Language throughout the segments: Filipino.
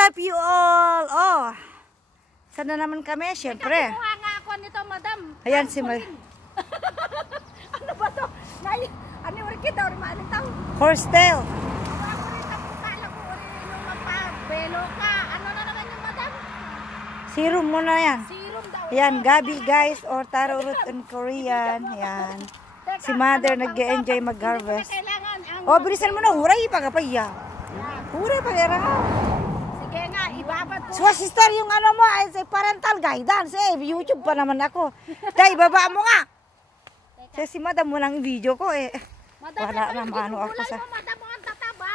up you all? Oh, sana naman kami, syempre. Kumuha nga ako nito, madam. Ayan si May. Ano ba to? Ano yung kita? Horse tail. Ako rin tapos kala ko yung magpabelo ka. Ano na naman yung madam? Serum mo na yan. Serum daw. Ayan, gabi guys, or taro root in Korean. Ayan. Si mother nag-enjoy mag-harvest. Oh, bilisan mo na, huray pa kapaya. Huray pa kaya nga. Sige nga, ibabad ko. So, sister, yung ano mo, ay parental guidance. YouTube pa naman ako. Tay, baba mo nga. Kasi si madam mo lang video ko eh. Madam, wala na maano ako sa... Madam, ang tataba.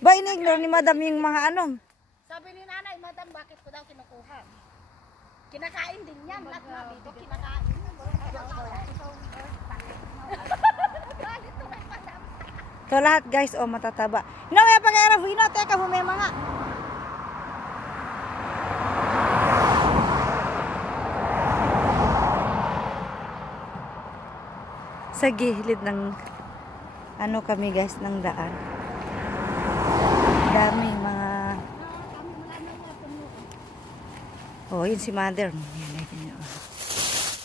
Ba, in-ignore ni madam yung mga ano. Sabi ni nanay, madam, bakit ko daw kinukuha? Kinakain din yan. Lahat na dito, kinakain. So lahat guys, oh matataba. Hinawaya pa kaya Rafino, teka humema nga. Sa gilid ng ano kami guys, ng daan. Daming mga oh, yun si mother.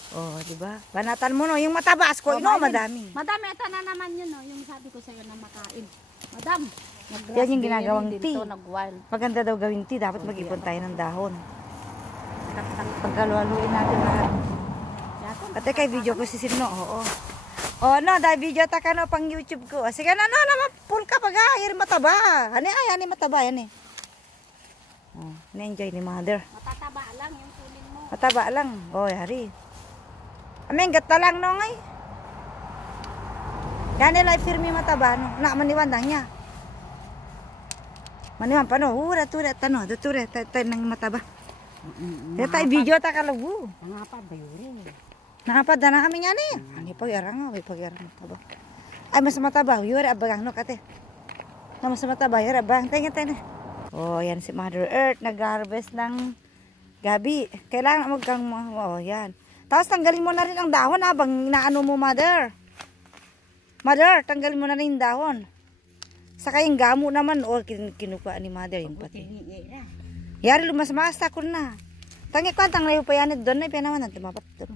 Oh, di ba? Banatan mo no, yung matabas ko, ino madami. Madam, ito na naman yun, no, yung sabi ko sa'yo na makain. Madam, yan yung ginagawang tea. Nag-wild. Maganda daw gawing tea, dapat mag-ipon tayo ng dahon. Pagkalualuin natin lahat. Ate kay video ko si Sino, oo. Oh, no, dahil video ta ka no, pang YouTube ko. Sige na, no, naman, full ka pag ayir mataba. Hani mataba, yan eh. Oh, na-enjoy ni mother. Matataba lang yung kunin mo. Mataba lang. Oh, yari. Ameng gata lang no ngay. Yan nila firme mataba no. Na maniwan lang niya. Maniwan pa no. Ura tura tano, tura tay nang mataba. Ya tay video ta kalabu. Nangapad ba yun? Nangapad na kami niya ni. Ani pa yarang nga, pag yarang mataba. Ay mas mataba, yura abagang no kate. Na mas mataba, yura abang tingin tayo. Oh, yan si Mother Earth nag-harvest ng gabi. Kailangan magkang oh, yan. Tapos tanggalin mo na rin ang dahon habang inaano mo, mother. Mother, tanggalin mo na rin yung dahon. Saka yung gamo naman, o kinukuha ni mother yung pati. Yari lumas-masa ko na. Tangi ko, tanglayo pa yan, doon na naman ang tumapat doon.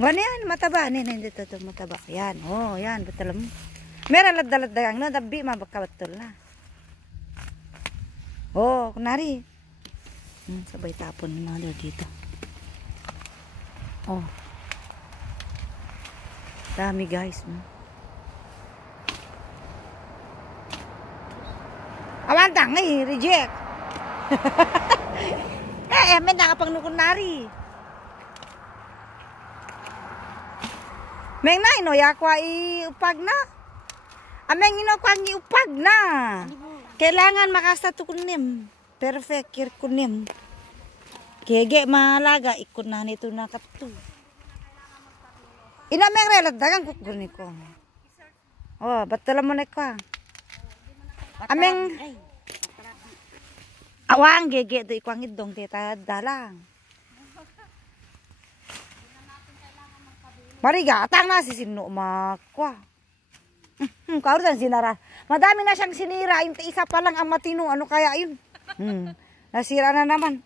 Gano yan, mataba. Hindi ito mataba. Yan, oh, yan, batal mo. Meron laddalang, no, dabi, mabakabatol na. Oh, kunari. Sabay tapon ni mother dito. Oh. Dami guys. Awantang eh, reject. May nakapang nukunari. Meng na, inoyakwa iupag na. Ameng inokwa iupag na. Kailangan makasatu kunim. Perfect, kir kunim. Kege malaga ikut na nito na kaptu. Inameng relat dagang kukunin ko. Oh, betul mo na ko. Ameng awang gege do ikwangid dong teta dalang. Mariga tang na si Sino makwa. Kauran sinara. Madami na siyang sinira, yung isa pa lang ang matino. Ano kaya yun? Nasira na naman.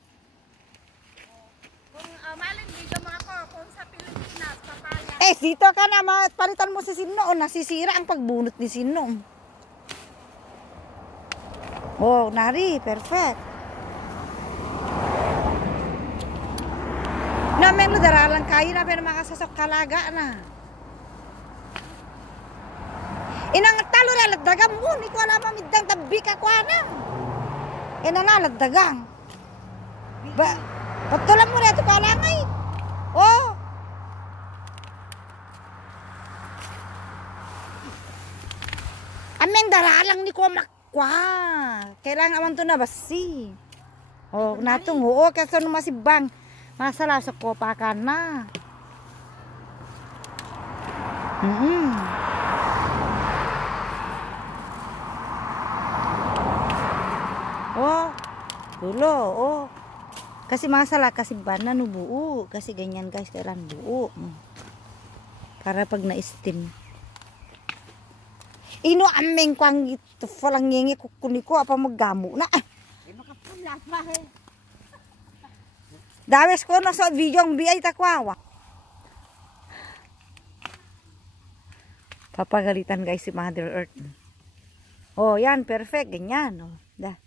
Dito ka na, palitan mo si Sino. O, nasisira ang pagbunot ni Sino. Oh, nari, perfect. Namin lo daralan kayo na, pero makasasok kalaga na. Inang talo na lagdagang mo, hindi ko alam mamidang tabi ka kwa na. Inang lagdagang. Patulang mo na ito kalangay. Oh. Ameng daralang ni ko makwa. Kailangan aman to na basi. Oh, natong oo kasi no masibang. Masala sa kopa ka na. Oh, tulo, oh. Kasi masala kasi bana no buo. Kasi ganyan guys, kailangan buo. Para pag na-steam. Ino ameng kwang ito falang ngengi kukuniko apa maggamu na. Ino ka pula pa eh. Dawes ko no sa video ang biyay takwawa. Papagalitan guys si Mother Earth. Oh, yan perfect ganyan oh. Da.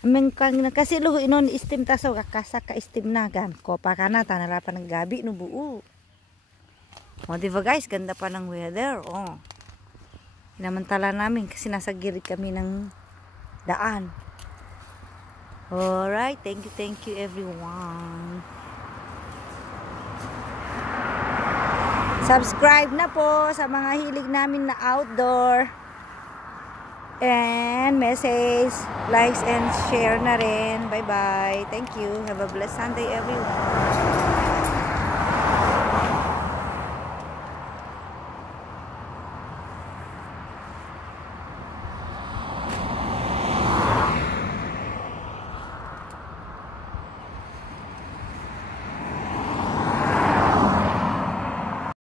Ameng kwang na kasi luho inon istim taso kakasa ka istim na gan ko pa kana tanalapan ng gabi no buo. Oh, di ba guys, ganda pa ng weather. Oh. Hinamantala namin kasi nasa gilid kami ng daan. Alright, thank you everyone. Subscribe na po sa mga hilig namin na outdoor. And message, likes and share na rin. Bye-bye. Thank you. Have a blessed Sunday everyone.